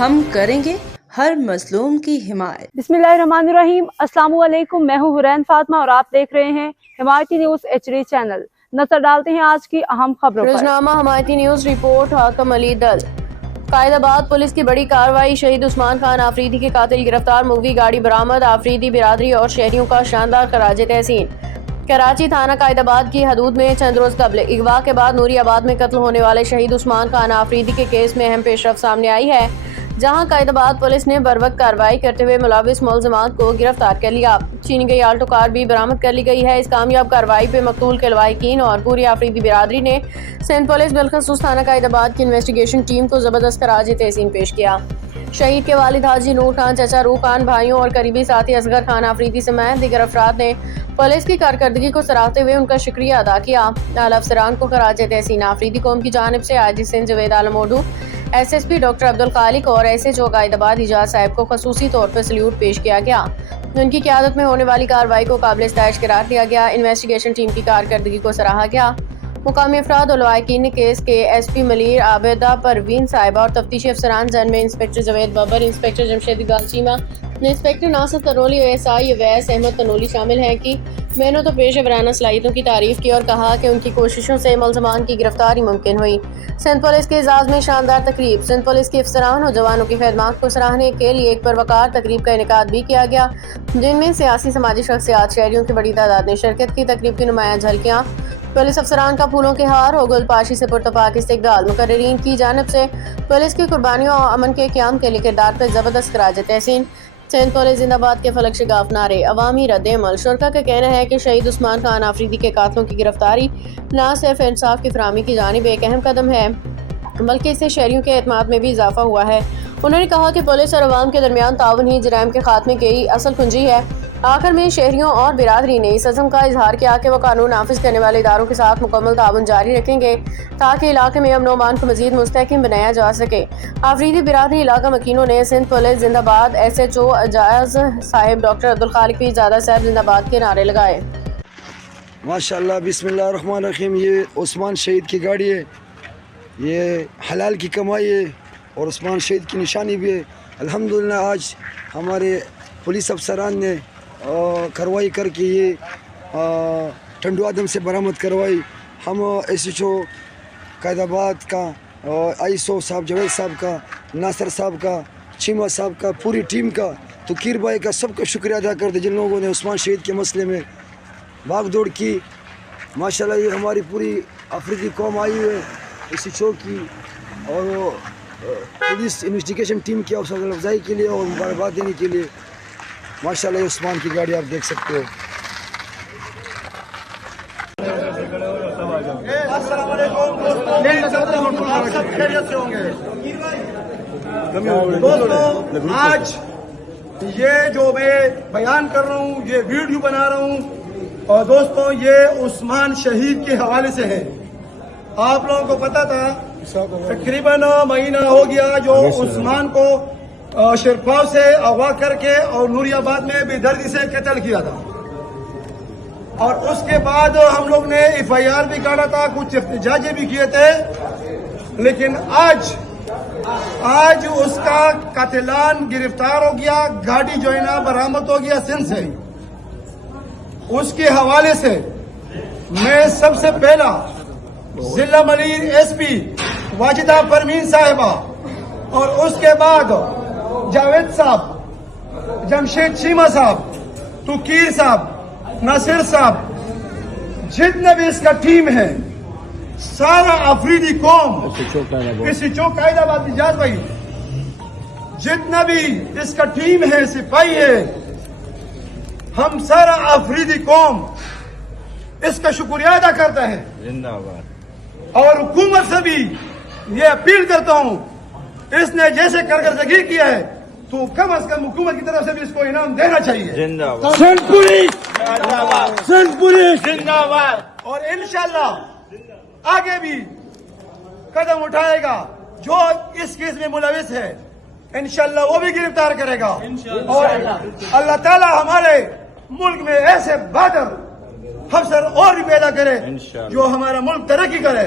ہم کریں گے ہر مظلوم کی حمایت۔ بسم اللہ الرحمن الرحیم۔ السلام علیکم، میں ہوں حرین فاطمہ اور آپ دیکھ رہے ہیں حمایتی نیوز HD چینل۔ نظر ڈالتے ہیں آج کی اہم خبروں پر۔ روزنامہ حمایتی نیوز رپورٹ۔ حاکم علی دل۔ قائد آباد پولیس کی بڑی کارروائی، شہید عثمان خان آفریدی کے قاتل گرفتار، مغوی گاڑی برآمد، آفریدی برادری اور شہریوں کا شاندار خراج تحسین۔ کراچی تھانہ قائد آباد کی حدود میں چند روز قبل اغوا کے بعد نوری آباد میں قتل ہونے والے شہید عثمان خان آفریدی کے کیس میں اہم پیش رفت سامنے آئی ہے، جہاں قائد آباد پولیس نے بروقت کارروائی کرتے ہوئے ملوث ملزمان کو گرفتار کر لیا۔ چھینی گئی آلٹو کار بھی برآمد کر لی گئی ہے۔ اس کامیاب کارروائی پہ مقتول کے لواحقین اور پوری آفریدی برادری نے سندھ پولیس بالخصوص تھانہ قائد آباد کی انویسٹیگیشن ٹیم کو زبردست خراج تحسین پیش کیا۔ شہید کے والد حاجی نور خان، چچا روح خان، بھائیوں اور قریبی ساتھی اصغر خان آفریدی سمیت دیگر افراد نے پولیس کی کارکردگی کو سراہتے ہوئے ان کا شکریہ ادا کیا۔ اعلیٰ افسران کو خراج تحسین آفریدی قوم کی جانب سے IG سندھ جاوید عالم اوڈو، SSP ڈاکٹر عبدالخالق اور SHO قائد آباد حجاز صاحب کو خصوصی طور پر سلیوٹ پیش کیا گیا۔ ان کی قیادت میں ہونے والی کارروائی کو قابل ستائش قرار دیا گیا۔ انویسٹیگیشن ٹیم کی کارکردگی کو سراہا گیا۔ مقامی افراد اور لواحقین نے کیس کے SP ملیر عابدہ پروین صاحبہ اور تفتیشی افسران جن میں inspector Javed Babar, inspector Jamshed Iqbal Cheema, inspector Nasir Tanoli اور SI اویس احمد تنولی شامل ہیں کی محنت و پیشہ ورانہ صلاحیتوں کی تعریف کی اور کہا کہ ان کی کوششوں سے ملزمان کی گرفتاری ممکن ہوئی۔ سندھ پولیس کے اعزاز میں شاندار تقریب۔ سندھ پولیس کے افسران اور جوانوں کی خدمات کو سراہنے کے لیے ایک پروقار تقریب کا انعقاد بھی کیا گیا، جن میں سیاسی سماجی شخصیات، شہریوں کی بڑی تعداد نے شرکت کی۔ تقریب کی نمایاں جھلکیاں، پولیس افسران کا پھولوں کے ہار اور گل پاشی سے پرتپاک استقبال، مقررین کی جانب سے پولیس کی قربانیوں اور امن کے قیام کے لیے کردار پر زبردست خراج تحسین، سندھ پولیس زندہ باد کے فلک شگاف نعرے، عوامی رد عمل۔ شرکا کا کہنا ہے کہ شہید عثمان خان آفریدی کے قاتلوں کی گرفتاری نہ صرف انصاف کی فراہمی کی جانب ایک اہم قدم ہے، بلکہ اس سے شہریوں کے اعتماد میں بھی اضافہ ہوا ہے۔ انہوں نے کہا کہ پولیس اور عوام کے درمیان تعاون ہی جرائم کے خاتمے کی اصل کنجی ہے۔ آخر میں شہریوں اور برادری نے اس عزم کا اظہار کیا کہ وہ قانون نافذ کرنے والے اداروں کے ساتھ مکمل تعاون جاری رکھیں گے تاکہ علاقے میں امن و امان کو مزید مستحکم بنایا جا سکے۔ آفریدی برادری علاقہ مکینوں نے سندھ پولیس زندہ باد، SHO اعجاز صاحب ڈاکٹر عبدالخالق بھی زیادہ صاحب زندہ باد کے نعرے لگائے۔ ماشاءاللہ، بسم اللہ الرحمن الرحیم۔ یہ عثمان شہید کی گاڑی ہے، یہ حلال کی کمائی ہے اور عثمان شہید کی نشانی بھی ہے۔ الحمدللہ آج ہمارے پولیس افسران نے کارروائی کر کے یہ ٹنڈو آدم سے برآمد کروائی۔ ہم SHO قائد آباد کا، ISO صاحب، جاوید صاحب کا، ناصر صاحب کا، چیمہ صاحب کا، پوری ٹیم کا، توقیر بھائی کا، سب کا شکریہ ادا کرتے جن لوگوں نے عثمان شہید کے مسئلے میں بھاگ دوڑ کی۔ ماشاءاللہ یہ ہماری پوری آفریدی قوم آئی ہے SHO کی اور پولیس انویسٹیگیشن ٹیم کی حوصلہ افزائی کے لیے اور مبارکباد دینے کے لیے۔ ماشاءاللہ یہ عثمان کی گاڑی آپ دیکھ سکتے ہو۔ السلام علیکم دوستوں، آج یہ جو میں بیان کر رہا ہوں، یہ ویڈیو بنا رہا ہوں، اور دوستوں یہ عثمان شہید کے حوالے سے ہے۔ آپ لوگوں کو پتا تھا تقریباً مہینہ ہو گیا جو عثمان کو شرپاؤ سے اغوا کر کے اور نوری آباد میں بے دردی سے قتل کیا تھا، اور اس کے بعد ہم لوگ نے FIR بھی کاٹا تھا، کچھ احتجاجیں بھی کیے تھے، لیکن آج اس کا قاتلان گرفتار ہو گیا، گاڑی جو ہے نا برآمد ہو گیا سندھ سے۔ اس کے حوالے سے میں سب سے پہلا ضلع ملیر SP واجدہ پروین صاحبہ اور اس کے بعد جاوید صاحب، جمشید چیمہ صاحب، توقیر صاحب، ناصر صاحب، جتنا بھی اس کا ٹیم ہے، سارا آفریدی قوم، SHO قائد آباد حجاز بھائی، جتنا بھی اس کا ٹیم ہے، سپاہی ہے، ہم سارا آفریدی قوم اس کا شکریہ ادا کرتا ہے۔ اور حکومت سے بھی یہ اپیل کرتا ہوں، اس نے جیسے کارکردگی کیا ہے تو کم از کم حکومت کی طرف سے بھی اس کو انعام دینا چاہیے۔ سندھ پولیس زندہ باد۔ اور انشاءاللہ آگے بھی قدم اٹھائے گا، جو اس کیس میں ملوث ہے انشاءاللہ وہ بھی گرفتار کرے گا، اور اللہ تعالی ہمارے ملک میں ایسے بہادر افسر اور بھی پیدا کرے جو ہمارا ملک ترقی کرے۔